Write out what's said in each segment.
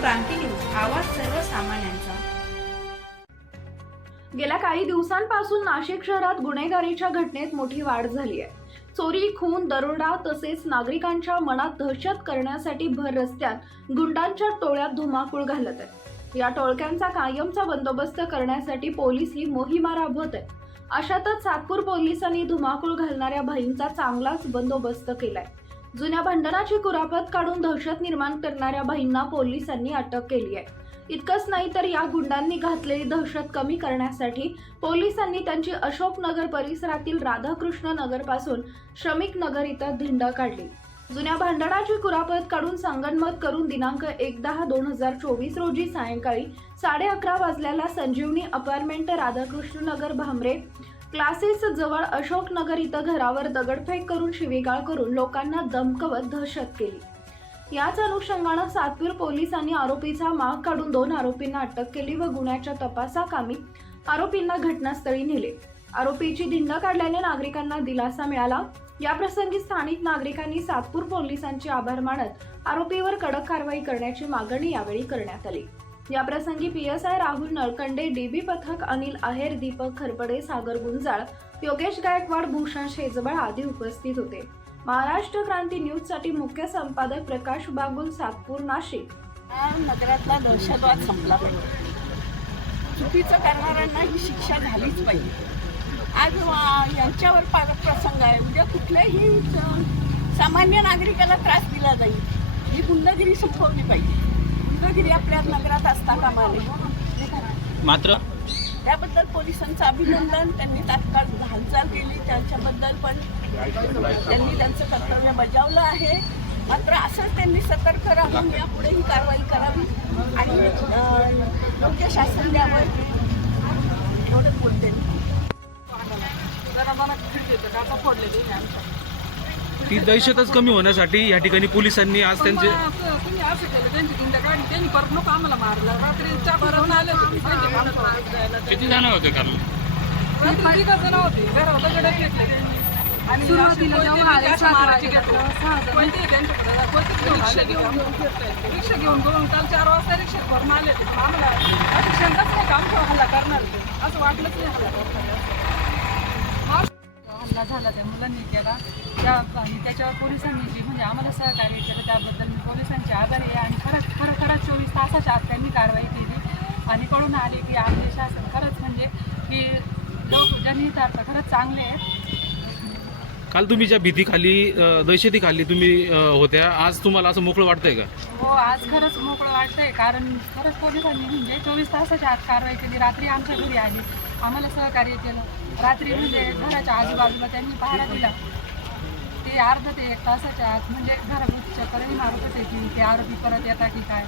क्रांती news आवाज सर्वसामान्यांचा. गेल्या काही दिवसांपासून नाशिक शहरात गुन्हेगारीच्या घटनेत मोठी वाढ झाली आहे. चोरी खून दरोडा तसेच नागरिकांच्या मनात दहशत करण्यासाठी भर रस्त्यात गुंडांच्या टोळ्यात धुमाकूळ घालत आहेत या टोळक्यांचा कायमचा बंदोबस्त करण्यासाठी पोलीस ही मोहिमा राबवत आहेत अशातच सातपूर पोलिसांनी धुमाकूळ घालणाऱ्या भाईंचा चांगलाच बंदोबस्त केलाय. जुन्या भांडणाची कुरापत काढून दहशत निर्माण करणाऱ्या बहींना पोलिसांनी अटक केली आहे. इतकंच नाही तर या गुंडांनी घातलेली दहशत कमी करण्यासाठी पोलिसांनी त्यांची अशोकनगर परिसरातील राधाकृष्ण नगरपासून श्रमिक नगर इथं धिंड काढली. जुन्या भांडणाची कुरापत काढून संगणमत करून दिनांक एक दहा दोन हजार चोवीस रोजी सायंकाळी साडे अकरा वाजल्याला संजीवनी अपार्टमेंट राधाकृष्ण नगर भामरे क्लासेस जवळ अशोकनगर इथं घरावर दगडफेक करून शिवीगाळ करून लोकांना दमकवत दहशत केली. याच अनुषंगानं सातपूर पोलिसांनी आरोपीचा माग काढून दोन आरोपींना अटक केली व गुन्ह्याच्या तपासाकामी आरोपींना घटनास्थळी नेले. आरोपीची धिंड काढल्याने नागरिकांना दिलासा मिळाला. याप्रसंगी स्थानिक नागरिकांनी सातपूर पोलिसांचे आभार मानत आरोपीवर कडक कारवाई करण्याची मागणी यावेळी करण्यात आली. याप्रसंगी P S I Rahul Nalkande DB पथक अनिल आहेर दीपक खरपडे सागर गुंजाळ योगेश गायकवाड भूषण शेजबळ आदी उपस्थित होते. महाराष्ट्र क्रांती न्यूजसाठी मुख्य संपादक प्रकाश बागुल सातपूर नाशिक. नगरातला दहशतवाद संपला पाहिजे. चुकीचं करणाऱ्यांना ही शिक्षा झालीच पाहिजे. आज यांच्यावर प्रसंग आहे. उद्या कुठल्याही सामान्य नागरिकाला त्रास दिला जाईल. ही गुंडगिरी संपवली पाहिजे. गुंडगिरी आपल्या नगरात असता कामा नये मात्र? त्याबद्दल पोलिसांचं अभिनंदन त्यांनी तात्काळ हालचाल केली त्याच्याबद्दल पण त्यांनी त्यांचं कर्तव्य बजावलं आहे. मात्र असंच त्यांनी सतर्क राहून यापुढेही कारवाई करावी आणि योग्य शासन द्यावं. एवढं बोलते मी. ती दहशतच कमी होण्यासाठी या ठिकाणी पोलिसांनी आज त्यांचे तुम्ही असं केलं त्यांची तुमच्या गाडी त्यांनी परत नको आम्हाला मारलं. आले होते. किती जण होते कारण? रात्री तिघं जण होते घरावर दगड घेतले. त्यांनी. आणि सुरुवातीला जेव्हा आले सात वाजता. कोणते त्यांच्याकडे? कोणते रिक्षा घेऊन घेऊन फिरतायत. रिक्षा घेऊन घेऊन काल चार वाजता रिक्षा भरून आले होते. आम्हाला असं शंकाच नाही काम हल्ला करणार ते. असं वाटलंच नाही हल्ला करणार हल्ला झाला त्या मुलांनी केला. त्या आणि त्याच्यावर पोलिसांनी जी म्हणजे आम्हाला सहकार्य केलं त्याबद्दल मी पोलिसांचे आभारी आहे. आणि खरंच खरं खरंच चोवीस तासाच्या आत त्यांनी कारवाई केली. आणि कळून आले की आपले शासन खरंच म्हणजे की लोक जनहितार्थ खरंच चांगले आहेत. काल तुम्ही ज्या भीतीखाली दहशतीखाली तुम्ही होत्या आज तुम्हाला असं मोकळं वाटतंय का? हो आज खरंच मोकळं वाटतंय. कारण खरंच पोलिसांनी म्हणजे चोवीस तासाच्या आत कारवाई केली. रात्री आमच्या घरी आली. आम्हाला सहकार्य केलं. रात्री म्हणजे घराच्या आजूबाजूला त्यांनी पहारा दिला. ते अर्धा ते एक तासाच्या आत म्हणजे घराभोवती चक्करही मारत होते की ते आरोपी परत येतात की काय?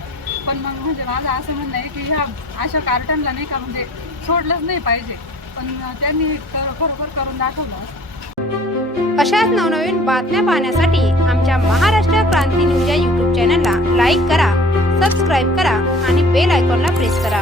पण मग म्हणजे माझं असं म्हणणं आहे की ह्या अशा कार्टनला नाही का म्हणजे सोडलंच नाही पाहिजे. पण त्यांनी हे खरोखर करून दाखवलं अशाच नवनवीन बातम्या पाहण्यासाठी आमच्या महाराष्ट्र क्रांती न्यूज या यूट्यूब चॅनलला लाईक करा सबस्क्राईब करा आणि बेल आयकॉनला प्रेस करा.